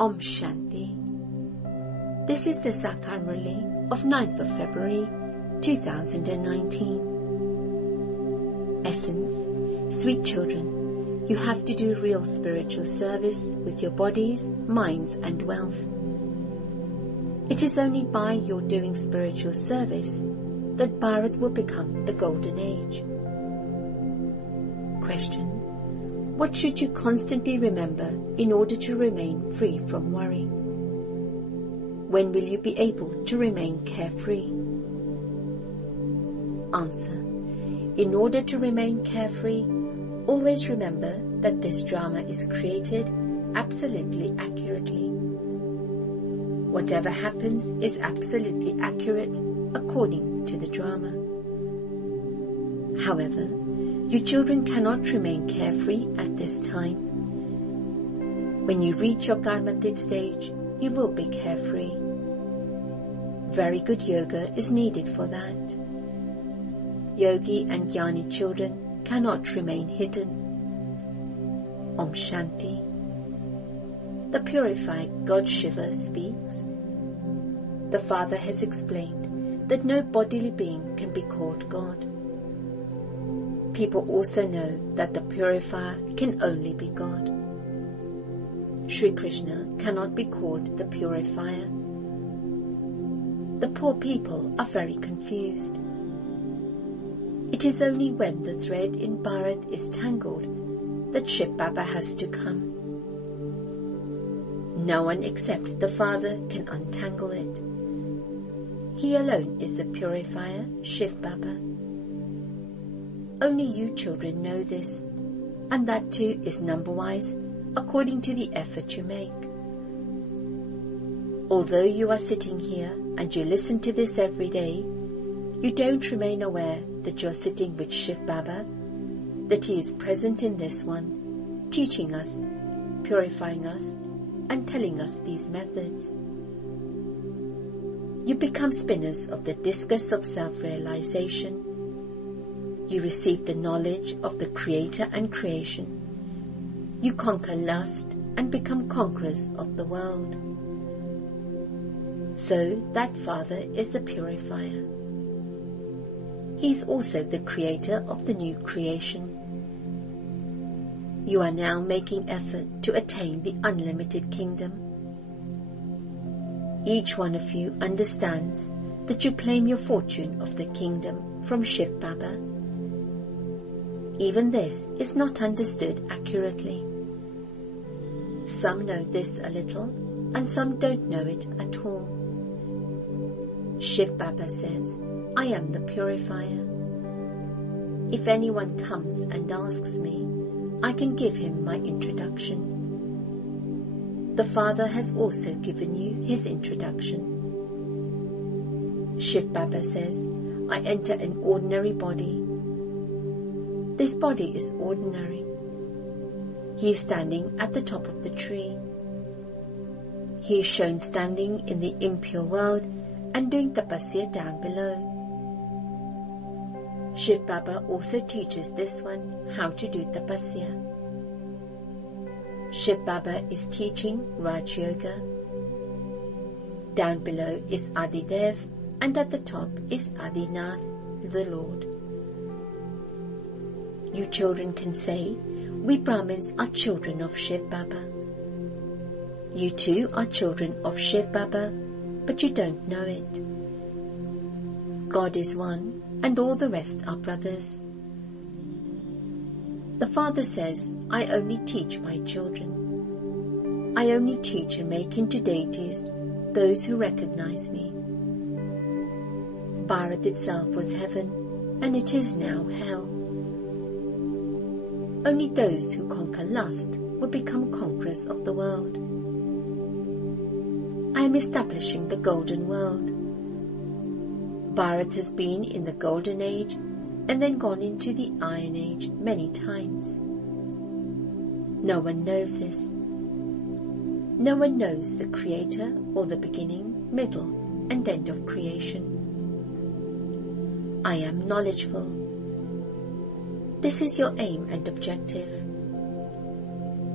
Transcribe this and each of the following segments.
Om Shanti. This is the Sakar Murli of 9th of February 2019. Essence. Sweet children, you have to do real spiritual service with your bodies, minds and wealth. It is only by your doing spiritual service that Bharat will become the golden age. Question. What should you constantly remember in order to remain free from worry? When will you be able to remain carefree? Answer. In order to remain carefree, always remember that this drama is created absolutely accurately. Whatever happens is absolutely accurate according to the drama. However, you children cannot remain carefree at this time. When you reach your karmatic stage, you will be carefree. Very good yoga is needed for that. Yogi and Jnani children cannot remain hidden. Om Shanti. The purified God Shiva speaks. The Father has explained that no bodily being can be called God. People also know that the purifier can only be God. Sri Krishna cannot be called the purifier. The poor people are very confused. It is only when the thread in Bharat is tangled that Shiv Baba has to come. No one except the Father can untangle it. He alone is the purifier, Shiv Baba. Only you children know this, and that too is number-wise according to the effort you make. Although you are sitting here and you listen to this every day, you don't remain aware that you're sitting with Shiv Baba, that he is present in this one, teaching us, purifying us, and telling us these methods. You become spinners of the discus of self-realization. You receive the knowledge of the Creator and creation. You conquer lust and become conquerors of the world. So that Father is the purifier. He is also the creator of the new creation. You are now making effort to attain the unlimited kingdom. Each one of you understands that you claim your fortune of the kingdom from Shiv Baba. Even this is not understood accurately. Some know this a little, and some don't know it at all. Shiv Baba says, I am the purifier. If anyone comes and asks me, I can give him my introduction. The Father has also given you his introduction. Shiv Baba says, I enter an ordinary body. This body is ordinary. He is standing at the top of the tree. He is shown standing in the impure world and doing tapasya down below. Shiv Baba also teaches this one how to do tapasya. Shiv Baba is teaching Rajyoga. Down below is Adidev and at the top is Adinath, the Lord. You children can say, we Brahmins are children of Shiv Baba. You too are children of Shiv Baba, but you don't know it. God is one, and all the rest are brothers. The Father says, I only teach my children. I only teach and make into deities those who recognize me. Bharat itself was heaven, and it is now hell. Only those who conquer lust will become conquerors of the world. I am establishing the golden world. Bharat has been in the golden age and then gone into the iron age many times. No one knows this. No one knows the Creator or the beginning, middle and end of creation. I am knowledgeful. This is your aim and objective.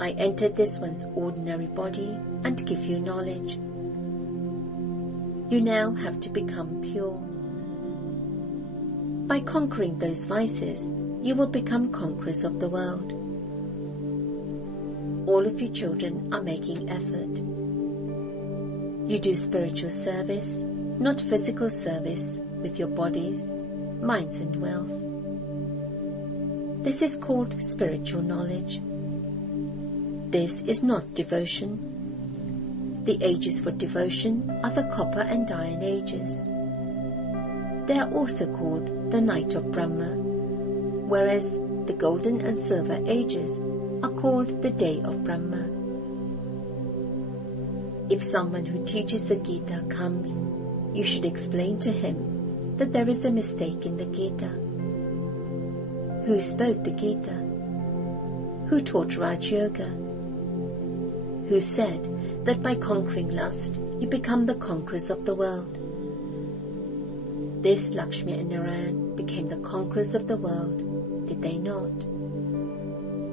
I entered this one's ordinary body and give you knowledge. You now have to become pure. By conquering those vices, you will become conquerors of the world. All of you children are making effort. You do spiritual service, not physical service, with your bodies, minds and wealth. This is called spiritual knowledge. This is not devotion. The ages for devotion are the copper and iron ages. They are also called the night of Brahma, whereas the golden and silver ages are called the day of Brahma. If someone who teaches the Gita comes, you should explain to him that there is a mistake in the Gita. Who spoke the Gita? Who taught Rajyoga? Who said that by conquering lust, you become the conquerors of the world? This Lakshmi and Narayan became the conquerors of the world, did they not?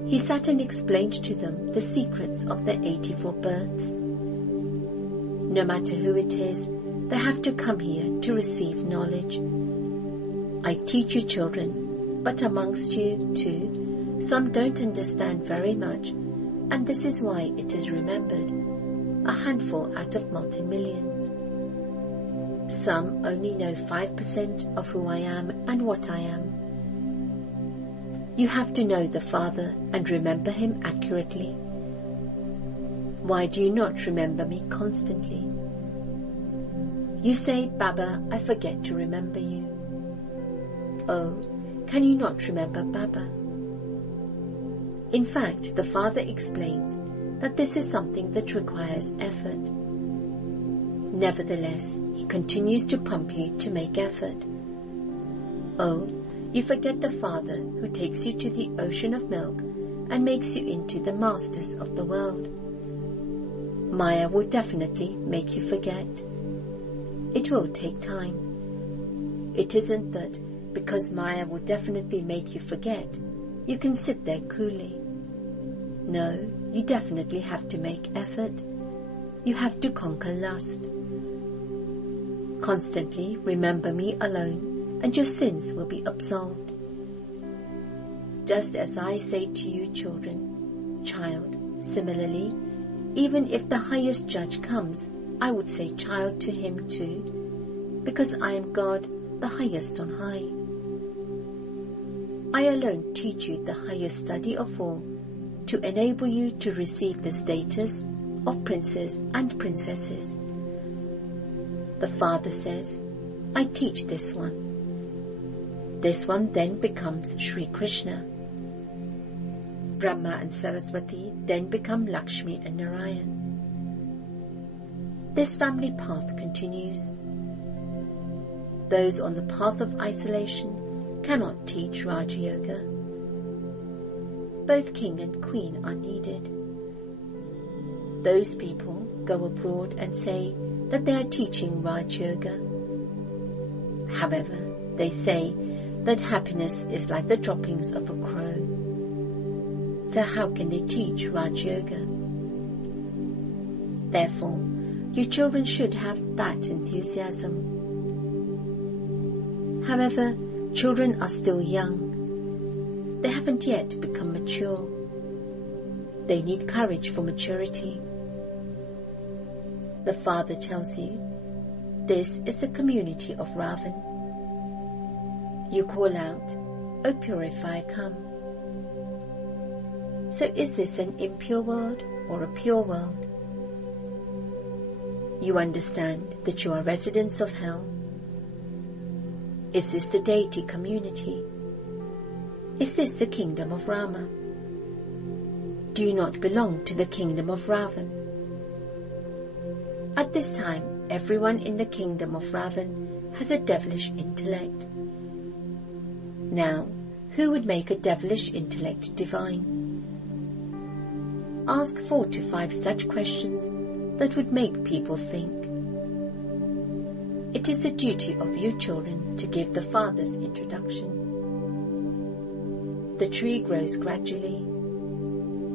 He sat and explained to them the secrets of their 84 births. No matter who it is, they have to come here to receive knowledge. I teach you children, but amongst you too, some don't understand very much, and this is why it is remembered, a handful out of multi-millions. Some only know 5% of who I am and what I am. You have to know the Father and remember him accurately. Why do you not remember me constantly? You say, Baba, I forget to remember you. Oh, can you not remember Baba? In fact, the Father explains that this is something that requires effort. Nevertheless, he continues to pump you to make effort. Oh, you forget the Father who takes you to the ocean of milk and makes you into the masters of the world. Maya will definitely make you forget. It will take time. It isn't that because Maya will definitely make you forget, you can sit there coolly. No, you definitely have to make effort. You have to conquer lust. Constantly remember me alone, and your sins will be absolved. Just as I say to you children, child, similarly, even if the highest judge comes, I would say child to him too, because I am God, the highest on high. I alone teach you the highest study of all, to enable you to receive the status of princes and princesses. The Father says, I teach this one. This one then becomes Sri Krishna. Brahma and Saraswati then become Lakshmi and Narayan. This family path continues. Those on the path of isolation cannot teach Rajyoga. Both king and queen are needed. Those people go abroad and say that they are teaching Rajyoga. However, they say that happiness is like the droppings of a crow. So how can they teach Rajyoga? Therefore, your children should have that enthusiasm. However, children are still young. They haven't yet become mature. They need courage for maturity. The Father tells you, this is the community of Ravan. You call out, O purifier, come. So is this an impure world or a pure world? You understand that you are residents of hell. Is this the deity community? Is this the kingdom of Rama? Do you not belong to the kingdom of Ravan? At this time, everyone in the kingdom of Ravan has a devilish intellect. Now, who would make a devilish intellect divine? Ask 4 to 5 such questions that would make people think. It is the duty of you children to give the Father's introduction. The tree grows gradually.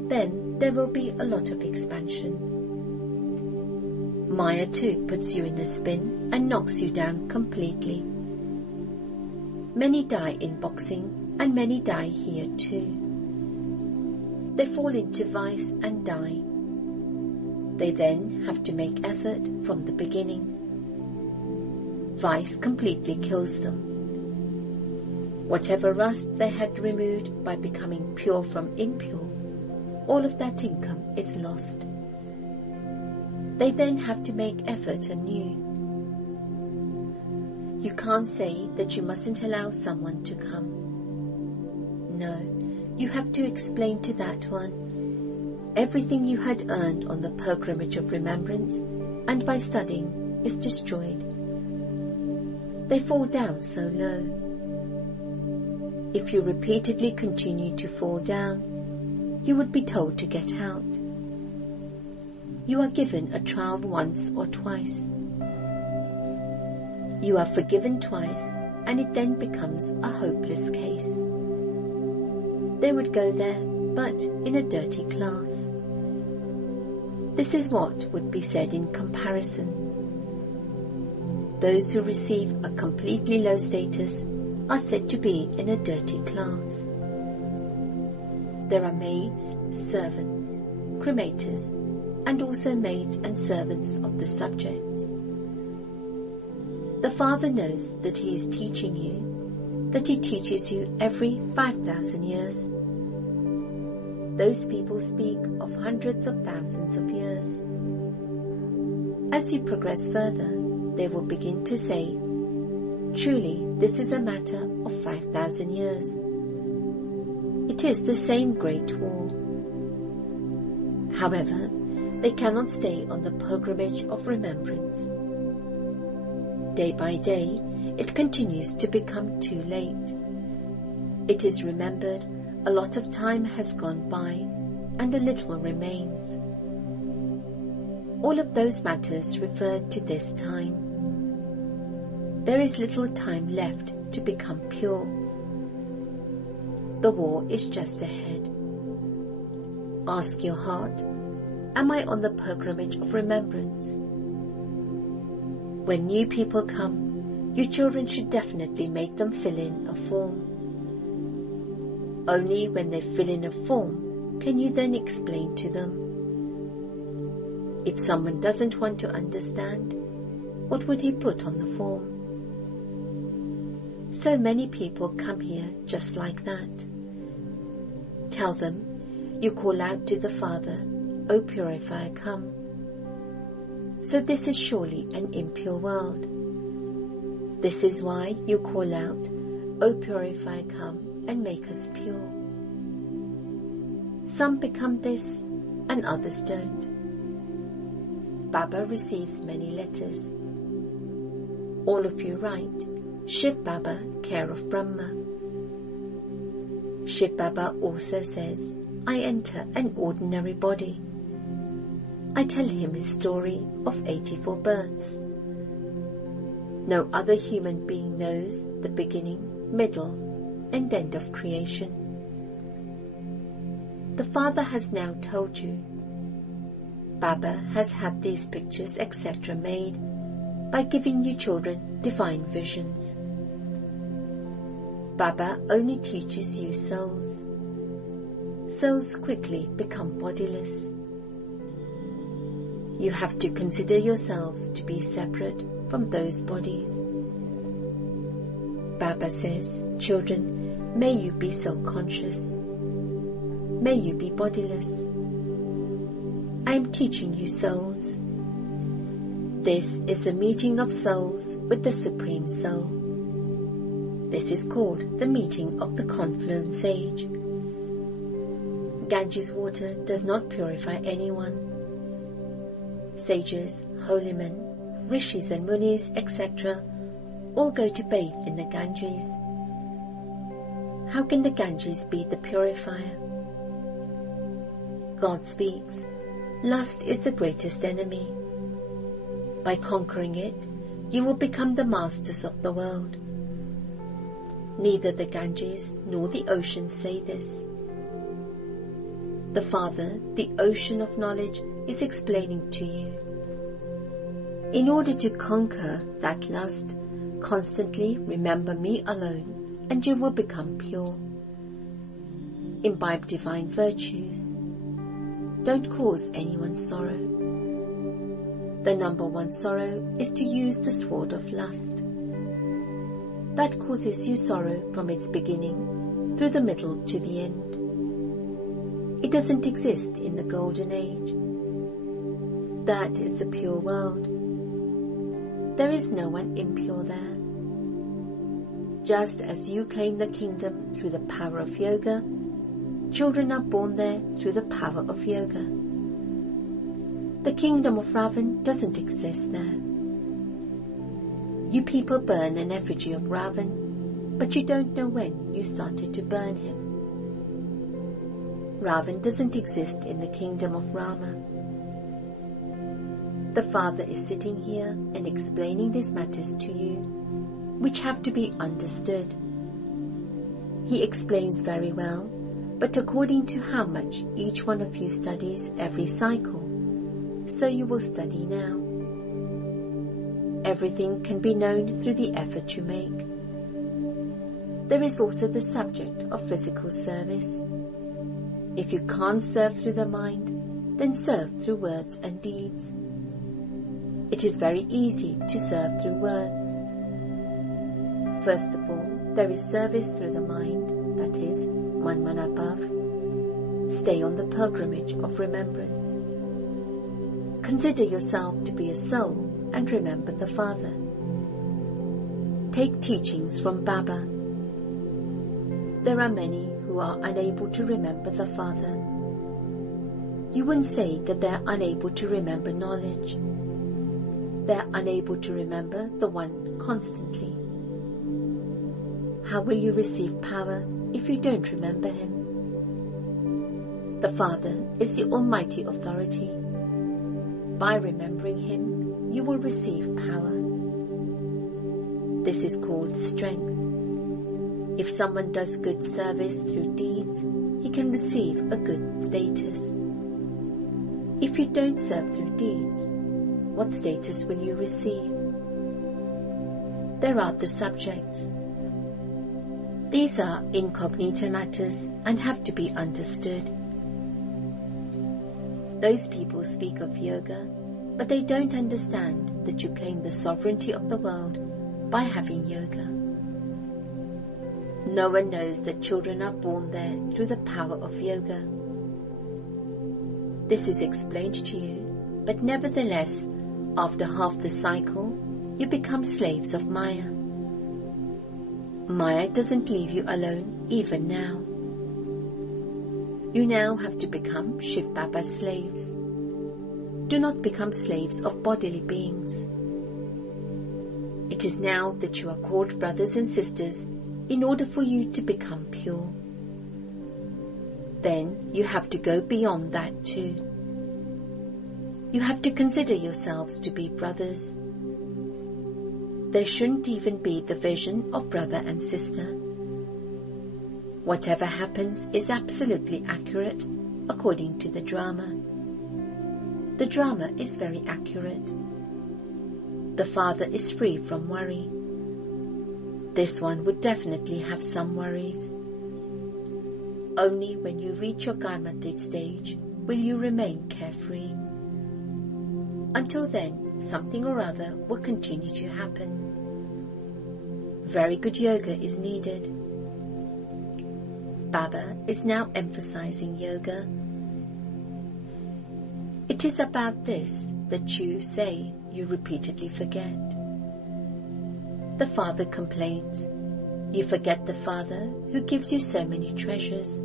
Then there will be a lot of expansion. Maya too puts you in a spin and knocks you down completely. Many die in boxing and many die here too. They fall into vice and die. They then have to make effort from the beginning. Vice completely kills them. Whatever rust they had removed by becoming pure from impure, all of that income is lost. They then have to make effort anew. You can't say that you mustn't allow someone to come. No, you have to explain to that one everything you had earned on the pilgrimage of remembrance and by studying is destroyed. They fall down so low. If you repeatedly continue to fall down, you would be told to get out. You are given a trial once or twice. You are forgiven twice, and it then becomes a hopeless case. They would go there, but in a dirty class. This is what would be said in comparison. Those who receive a completely low status are said to be in a dirty class. There are maids, servants, cremators, and also maids and servants of the subjects. The Father knows that He is teaching you, that He teaches you every 5,000 years. Those people speak of hundreds of thousands of years. As you progress further, they will begin to say, truly, this is a matter of 5,000 years. It is the same great war. However, they cannot stay on the pilgrimage of remembrance. Day by day, it continues to become too late. It is remembered a lot of time has gone by and a little remains. All of those matters refer to this time. There is little time left to become pure. The war is just ahead. Ask your heart, am I on the pilgrimage of remembrance? When new people come, your children should definitely make them fill in a form. Only when they fill in a form can you then explain to them. If someone doesn't want to understand, what would he put on the form? So many people come here just like that. Tell them, you call out to the Father, O purifier, come. So this is surely an impure world. This is why you call out, O purifier, come and make us pure. Some become this and others don't. Baba receives many letters. All of you write, Shiv Baba, care of Brahma. Shiv Baba also says, I enter an ordinary body. I tell him his story of 84 births. No other human being knows the beginning, middle, and end of creation. The Father has now told you. Baba has had these pictures, etc. made by giving you children divine visions. Baba only teaches you souls. Souls quickly become bodiless. You have to consider yourselves to be separate from those bodies. Baba says, children, may you be self-conscious. May you be bodiless. I am teaching you souls. This is the meeting of souls with the Supreme Soul. This is called the meeting of the confluent sage. Ganges water does not purify anyone. Sages, holy men, rishis and munis, etc. all go to bathe in the Ganges. How can the Ganges be the purifier? God speaks, lust is the greatest enemy. By conquering it, you will become the masters of the world. Neither the Ganges nor the ocean say this. The Father, the ocean of knowledge, is explaining to you. In order to conquer that lust, constantly remember me alone, and you will become pure. Imbibe divine virtues. Don't cause anyone sorrow. The number one sorrow is to use the sword of lust. That causes you sorrow from its beginning through the middle to the end. It doesn't exist in the golden age. That is the pure world. There is no one impure there. Just as you claim the kingdom through the power of yoga, children are born there through the power of yoga. The kingdom of Ravan doesn't exist there. You people burn an effigy of Ravan, but you don't know when you started to burn him. Ravan doesn't exist in the kingdom of Rama. The Father is sitting here and explaining these matters to you, which have to be understood. He explains very well, but according to how much each one of you studies every cycle, so you will study now. Everything can be known through the effort you make. There is also the subject of physical service. If you can't serve through the mind, then serve through words and deeds. It is very easy to serve through words. First of all, there is service through the mind, that is, Manmanabhav. Stay on the pilgrimage of remembrance. Consider yourself to be a soul and remember the Father. Take teachings from Baba. There are many who are unable to remember the Father. You wouldn't say that they are unable to remember knowledge. They are unable to remember the One constantly. How will you receive power if you don't remember Him? The Father is the Almighty Authority. By remembering Him, you will receive power. This is called strength. If someone does good service through deeds, he can receive a good status. If you don't serve through deeds, what status will you receive? There are the subjects. These are incognito matters and have to be understood. Those people speak of yoga, but they don't understand that you claim the sovereignty of the world by having yoga. No one knows that children are born there through the power of yoga. This is explained to you, but nevertheless, after half the cycle, you become slaves of Maya. Maya doesn't leave you alone even now. You now have to become Shiv Baba's slaves. Do not become slaves of bodily beings. It is now that you are called brothers and sisters in order for you to become pure. Then you have to go beyond that too. You have to consider yourselves to be brothers. There shouldn't even be the vision of brother and sister. Whatever happens is absolutely accurate according to the drama. The drama is very accurate. The Father is free from worry. This one would definitely have some worries. Only when you reach your Garmatid stage will you remain carefree. Until then, something or other will continue to happen. Very good yoga is needed. Baba is now emphasizing yoga. It is about this that you say you repeatedly forget. The Father complains. You forget the Father who gives you so many treasures.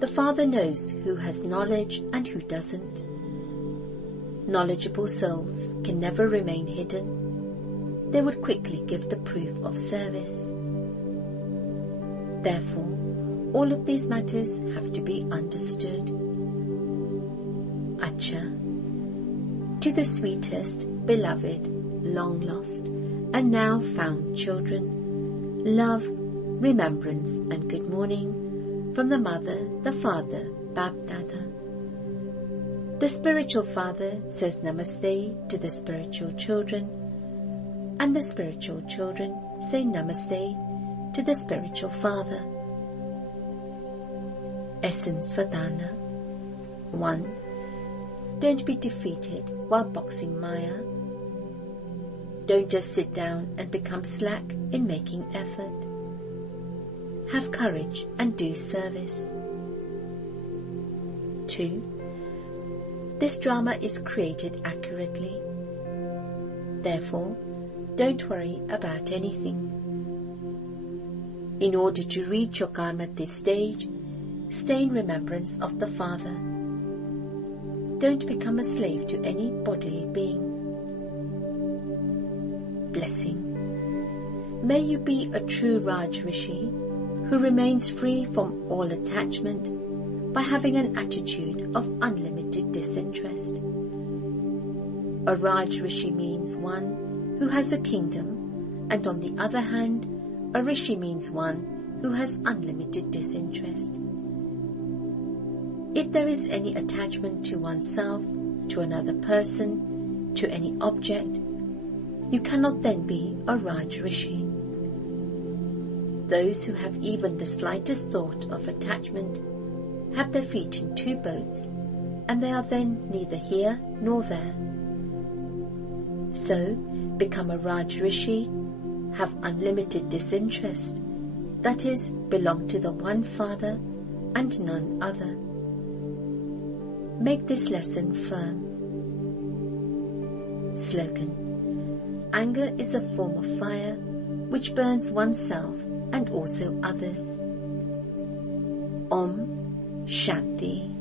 The Father knows who has knowledge and who doesn't. Knowledgeable souls can never remain hidden. They would quickly give the proof of service. Therefore, all of these matters have to be understood. Acha. To the sweetest, beloved, long lost, and now found children, love, remembrance and good morning from the Mother, the Father Bab-Dada. The spiritual father says Namaste to the spiritual children, and the spiritual children say Namaste to the spiritual father. Essence for Dharna. 1. Don't be defeated while boxing Maya. Don't just sit down and become slack in making effort. Have courage and do service. 2. This drama is created accurately. Therefore, don't worry about anything. In order to reach your Karmatic stage, stay in remembrance of the Father. Don't become a slave to any bodily being. Blessing. May you be a true Raj Rishi who remains free from all attachment by having an attitude of unlimited disinterest. A Raj Rishi means one who has a kingdom, and on the other hand, a Rishi means one who has unlimited disinterest. If there is any attachment to oneself, to another person, to any object, you cannot then be a Raj Rishi. Those who have even the slightest thought of attachment have their feet in two boats, and they are then neither here nor there. So, become a Raj Rishi, have unlimited disinterest, that is, belong to the one Father and none other. Make this lesson firm. Slogan. Anger is a form of fire which burns oneself and also others. Om Shanti.